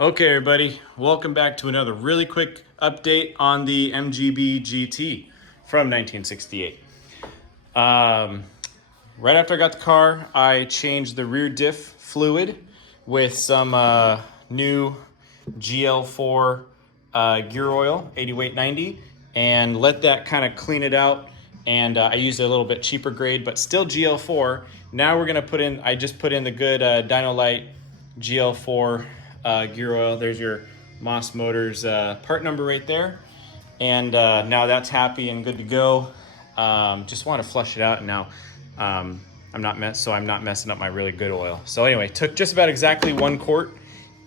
Okay, everybody, welcome back to another really quick update on the MGB GT from 1968. Right after I got the car, I changed the rear diff fluid with some new GL4 gear oil, 80 weight 90, and let that kind of clean it out. And I used a little bit cheaper grade, but still GL4. Now we're gonna put in, I just put in the good Dynolite GL4 gear oil. There's your Moss Motors part number right there. And now that's happy and good to go. Just want to flush it out, and now I'm not messing up my really good oil. So anyway, took just about exactly 1 quart,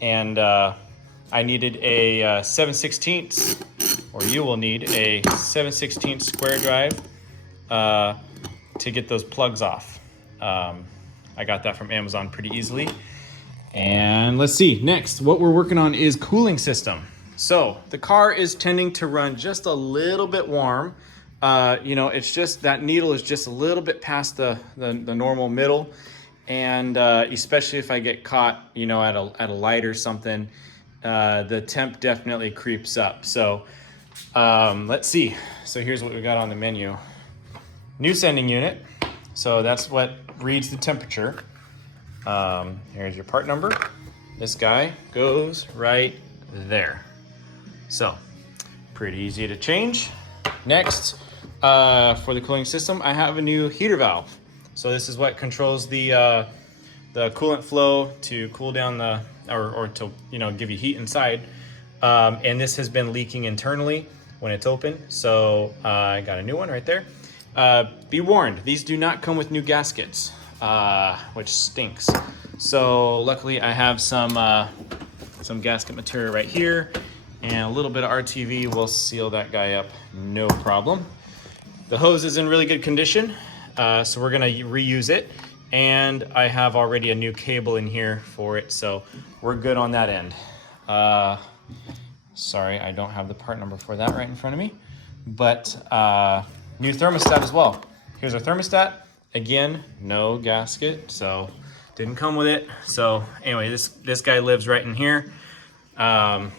and I needed a 7/16, or you will need a 7/16 square drive to get those plugs off. I got that from Amazon pretty easily. And let's see, next, what we're working on is cooling system. So the car is tending to run just a little bit warm. It's just, that needle is just a little bit past the normal middle. And especially if I get caught, at a light or something, the temp definitely creeps up. So let's see. So here's what we got on the menu. New sending unit. So that's what reads the temperature. Here's your part number. This guy goes right there. So pretty easy to change. Next, for the cooling system, I have a new heater valve. So this is what controls the coolant flow to cool down or to give you heat inside. And this has been leaking internally when it's open. So I got a new one right there. Be warned, these do not come with new gaskets. Which stinks. So luckily I have some gasket material right here, and a little bit of RTV will seal that guy up, no problem. The hose is in really good condition, so we're gonna reuse it, and I have already a new cable in here for it, so we're good on that end. Sorry, I don't have the part number for that right in front of me, but new thermostat as well. Here's our thermostat. Again, no gasket, so didn't come with it. So anyway, this guy lives right in here. And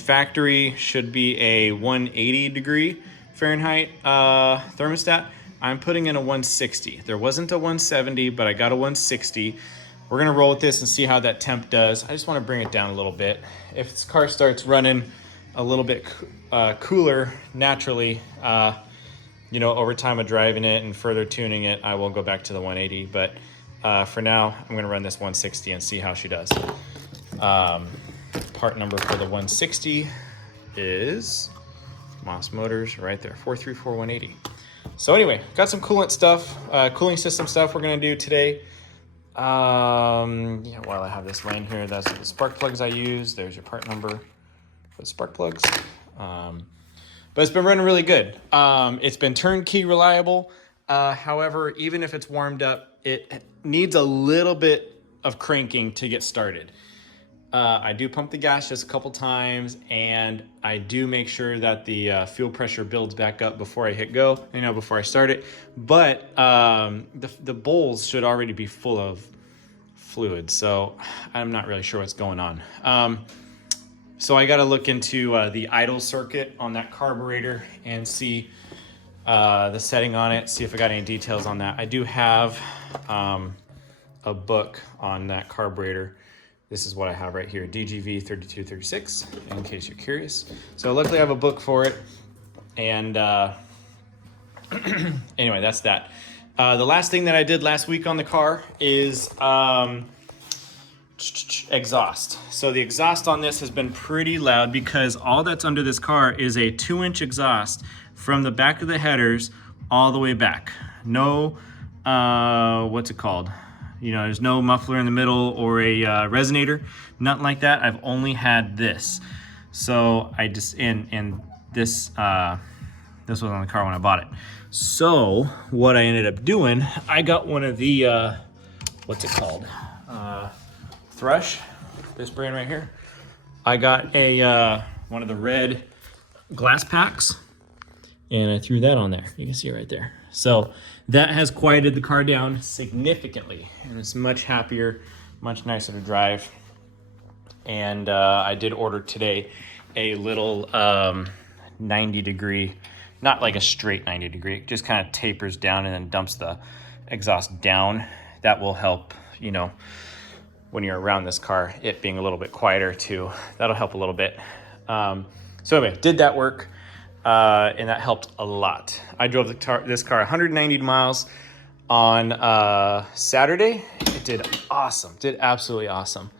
factory should be a 180 degree Fahrenheit thermostat. I'm putting in a 160. There wasn't a 170, but I got a 160. We're gonna roll with this and see how that temp does. I just wanna bring it down a little bit. If this car starts running a little bit cooler naturally, over time of driving it and further tuning it, I will go back to the 180. But for now, I'm gonna run this 160 and see how she does. Part number for the 160 is Moss Motors right there, 434180. So anyway, got some coolant stuff, cooling system stuff we're gonna do today. While I have this laying here, that's the spark plugs I use. There's your part number for the spark plugs. But it's been running really good. It's been turnkey reliable. However, even if it's warmed up, it needs a little bit of cranking to get started. I do pump the gas just a couple times, and I do make sure that the fuel pressure builds back up before I hit go, before I start it. But the bowls should already be full of fluid, so I'm not really sure what's going on. So I got to look into the idle circuit on that carburetor and see the setting on it, see if I got any details on that. I do have a book on that carburetor. This is what I have right here, DGV 3236, in case you're curious. So luckily I have a book for it. And anyway, that's that. The last thing that I did last week on the car is exhaust. So the exhaust on this has been pretty loud because all that's under this car is a 2-inch exhaust from the back of the headers all the way back. No, what's it called? There's no muffler in the middle or a resonator, nothing like that. I've only had this. So I just, and this was on the car when I bought it. So what I ended up doing, I got one of the, what's it called? Thrush, this brand right here. I got a one of the red glass packs, and I threw that on there. You can see it right there. So that has quieted the car down significantly, and it's much happier, much nicer to drive. And I did order today a little 90-degree, not like a straight 90-degree, it just kind of tapers down and then dumps the exhaust down. That will help, you know, when you're around this car, it being a little bit quieter too. That'll help a little bit. So anyway, did that work, and that helped a lot. I drove this car 190 miles on Saturday. It did awesome, did absolutely awesome.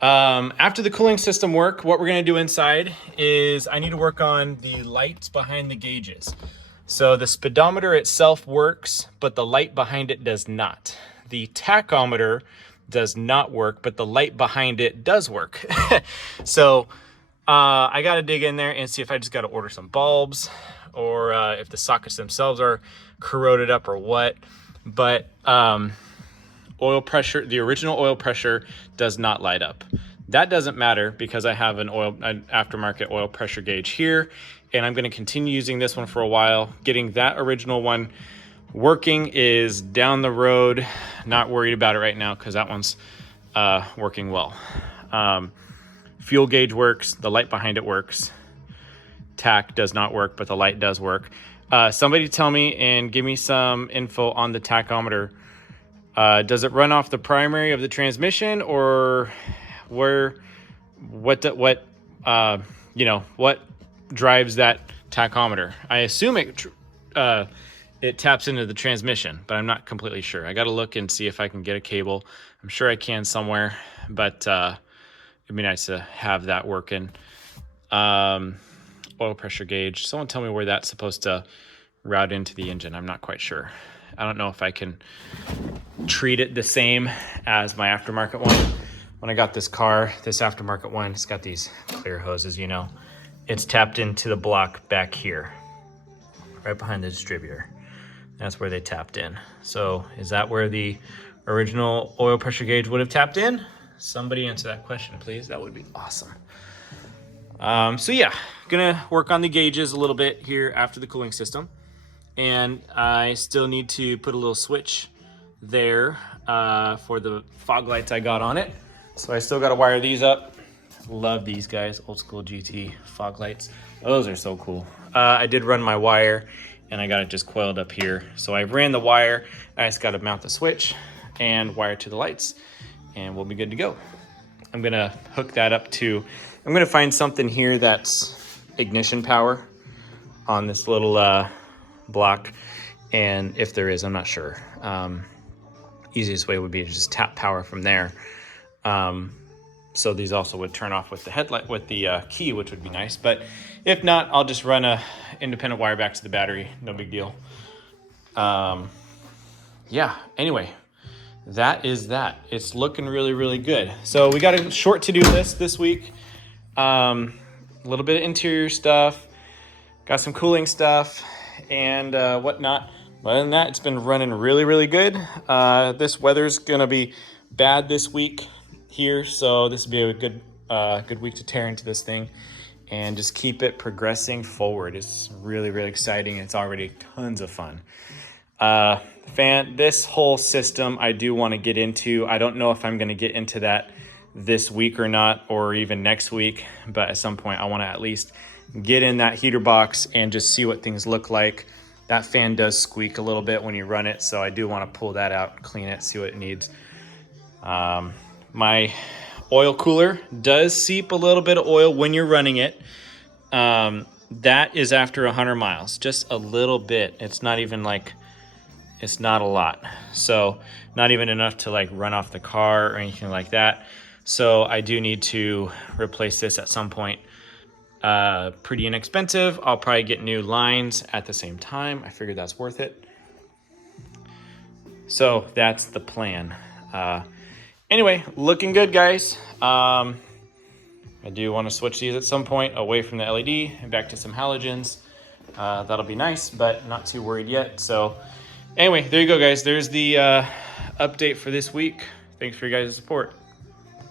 After the cooling system work, what we're gonna do inside is I need to work on the lights behind the gauges. So the speedometer itself works, but the light behind it does not. The tachometer does not work, but the light behind it does work. So I gotta dig in there and see if I just gotta order some bulbs or if the sockets themselves are corroded up or what. But oil pressure, the original oil pressure does not light up. That doesn't matter because I have an aftermarket oil pressure gauge here, and I'm gonna continue using this one for a while. Getting that original one working is down the road. Not worried about it right now because that one's working well. Fuel gauge works, the light behind it works. Tach does not work, but the light does work. Somebody tell me and give me some info on the tachometer. Does it run off the primary of the transmission, or what drives that tachometer? I assume it taps into the transmission, but I'm not completely sure. I got to look and see if I can get a cable. I'm sure I can somewhere, but it'd be nice to have that working. Oil pressure gauge. Someone tell me where that's supposed to route into the engine. I'm not quite sure. I don't know if I can treat it the same as my aftermarket one. When I got this car, this aftermarket one, it's got these clear hoses, you know. It's tapped into the block back here, right behind the distributor. That's where they tapped in. So is that where the original oil pressure gauge would have tapped in? Somebody answer that question, please. That would be awesome. So yeah, gonna work on the gauges a little bit here after the cooling system. And I still need to put a little switch there for the fog lights I got on it. So I still gotta wire these up. Love these guys, old school GT fog lights. Those are so cool. I did run my wire and I got it just coiled up here. So I ran the wire, I just gotta mount the switch and wire to the lights and we'll be good to go. I'm gonna hook that up to, I'm gonna find something here that's ignition power on this little block, and if there is, I'm not sure. Easiest way would be to just tap power from there. So these also would turn off with the headlight, with the key, which would be nice. But if not, I'll just run a independent wire back to the battery. No big deal. Yeah, anyway, that is that. It's looking really, really good. So we got a short to-do list this week. A little bit of interior stuff, got some cooling stuff and whatnot. But other than that, it's been running really, really good. This weather's gonna be bad this week here, so this will be a good week to tear into this thing and just keep it progressing forward. It's really, really exciting. It's already tons of fun. This whole system I do want to get into. I don't know if I'm going to get into that this week or not, or even next week, but at some point I want to at least get in that heater box and just see what things look like. That fan does squeak a little bit when you run it, so I do want to pull that out, clean it, see what it needs. My oil cooler does seep a little bit of oil when you're running it. That is after 100 miles, just a little bit. It's not even like, it's not a lot. So not even enough to like run off the car or anything like that. So I do need to replace this at some point. Pretty inexpensive. I'll probably get new lines at the same time. I figured that's worth it. So that's the plan. Anyway, looking good, guys. I do want to switch these at some point away from the LED and back to some halogens. That'll be nice, but not too worried yet. So anyway, there you go, guys. There's the update for this week. Thanks for your guys' support.